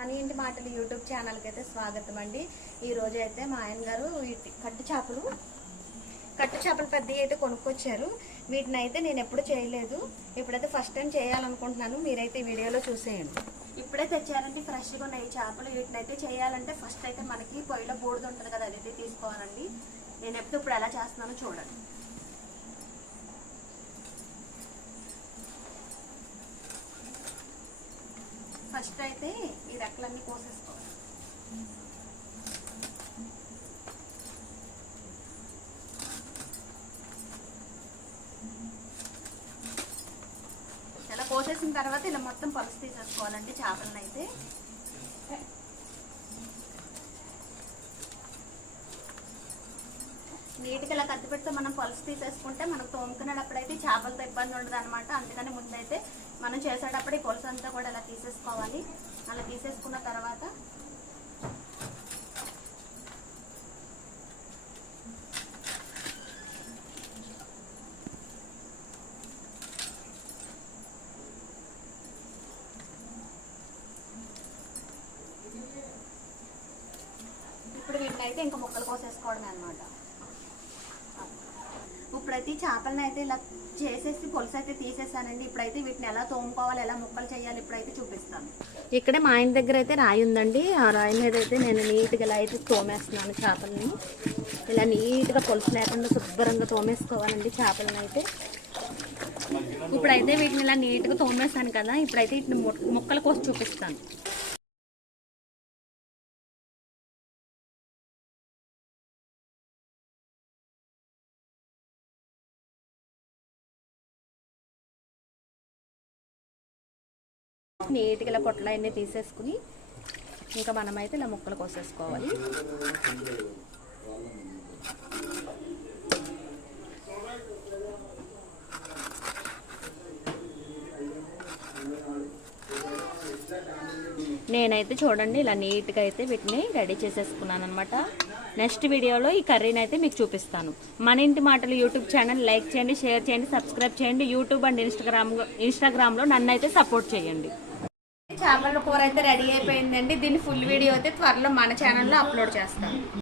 మన ఇంటి మాటలు యూట్యూబ్ ఛానల్కి అయితే స్వాగతం అండి ఈ అయితే మా ఆయన గారు వీటి కట్టు చేపలు కట్టు చేపలు పెద్దవి అయితే కొనుక్కొచ్చారు. వీటిని అయితే నేను ఎప్పుడు చేయలేదు. ఇప్పుడైతే ఫస్ట్ టైం చేయాలనుకుంటున్నాను. మీరైతే వీడియోలో చూసేయండి. ఇప్పుడే తెచ్చారండి ఫ్రెష్గా ఉన్నాయి చేపలు. వీటిని అయితే చేయాలంటే ఫస్ట్ అయితే మనకి పొయ్యిలో బూడిద ఉంటుంది కదా అదైతే తీసుకోవాలండి. నేను ఎప్పుడు ఇప్పుడు ఎలా చేస్తున్నానో చూడండి. ఫస్ట్ అయితే ఈ రెక్కలన్నీ కోసేసుకోవాలి. ఇలా కోసేసిన తర్వాత ఇలా మొత్తం పలుసు తీసేసుకోవాలండి చేపలను అయితే నీట్గా ఇలా కత్తి పెడితే మనం పలుసు తీసేసుకుంటే మనకు తోముకునేటప్పుడైతే చేపలతో ఇబ్బంది ఉండదు అనమాట అందుకని ముందైతే మనం చేసేటప్పుడు ఈ పులుసు అంతా కూడా ఇలా తీసేసుకోవాలి. అలా తీసేసుకున్న తర్వాత ఇప్పుడు వీటిని అయితే ఇంకా ముక్కలు కోసేసుకోవడమే అనమాట ప్రతి చేపలను అయితే ఇలా చేసేసి పులుసు అయితే తీసేసానండి. ఇప్పుడైతే వీటిని ఎలా తోముకోవాలి ఎలా ముక్కలు చేయాలి ఇప్పుడైతే చూపిస్తాను. ఇక్కడే మా ఆయన దగ్గర అయితే రాయి ఉందండి. ఆ రాయి మీద అయితే నేను నీట్గా ఇలా అయితే తోమేస్తున్నాను చేపలని. ఇలా నీట్గా పులుసు లేకుండా శుభ్రంగా తోమేసుకోవాలండి చేపలను అయితే. ఇప్పుడైతే వీటిని ఇలా నీట్గా తోమేస్తాను కదా ఇప్పుడైతే వీటిని ముక్- ముక్కలు కోసి చూపిస్తాను. నీట్గా ఇలా పొట్టలు అన్నీ తీసేసుకుని ఇంకా మనమైతే ఇలా ముక్కలు కోసేసుకోవాలి. నేనైతే చూడండి ఇలా నీట్గా అయితే వీటిని రెడీ చేసేసుకున్నాను అనమాట నెక్స్ట్ వీడియోలో ఈ కర్రీని అయితే మీకు చూపిస్తాను. మన ఇంటి మాటలు యూట్యూబ్ ఛానల్ లైక్ చేయండి షేర్ చేయండి సబ్స్క్రైబ్ చేయండి. యూట్యూబ్ అండ్ ఇన్స్టాగ్రామ్ ఇన్స్టాగ్రామ్లో నన్ను అయితే సపోర్ట్ చేయండి. చేపల కూర అయితే రెడీ అయిపోయిందండి. దీని ఫుల్ వీడియో అయితే త్వరలో మన ఛానల్లో అప్లోడ్ చేస్తాం.